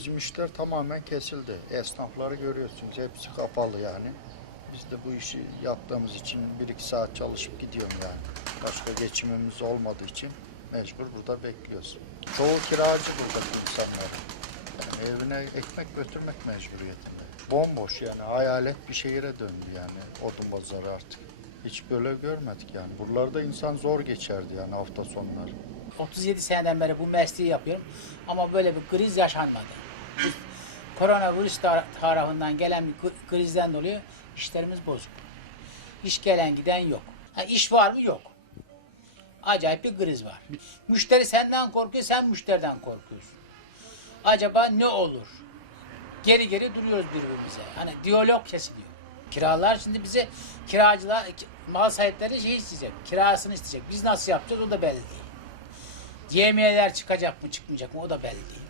bizim işler tamamen kesildi. Esnafları görüyorsunuz hepsi kapalı yani. Biz de bu işi yaptığımız için bir iki saat çalışıp gidiyorum yani. Başka geçimimiz olmadığı için mecbur burada bekliyoruz. Çoğu kiracı buradaki insanlar. Yani evine ekmek götürmek mecburiyetinde. Bomboş yani hayalet bir şehire döndü yani odun pazarı artık. Hiç böyle görmedik yani. Buralarda insan zor geçerdi yani hafta sonları. 37 seneden beri bu mesleği yapıyorum ama böyle bir kriz yaşanmadı. Koronavirüs tar- tarafından gelen bir kri- krizden dolayı işlerimiz bozuk. İş gelen giden yok. Ha, iş var mı? Yok. Acayip bir kriz var. Müşteri senden korkuyor, sen müşteriden korkuyorsun. Acaba ne olur? Geri geri duruyoruz birbirimize. Hani diyalog kesiliyor. Kiralar şimdi bize kiracılar, mal sahipleri şey isteyecek, kirasını isteyecek. Biz nasıl yapacağız o da belli değil. Yemeğler çıkacak mı çıkmayacak mı o da belli değil.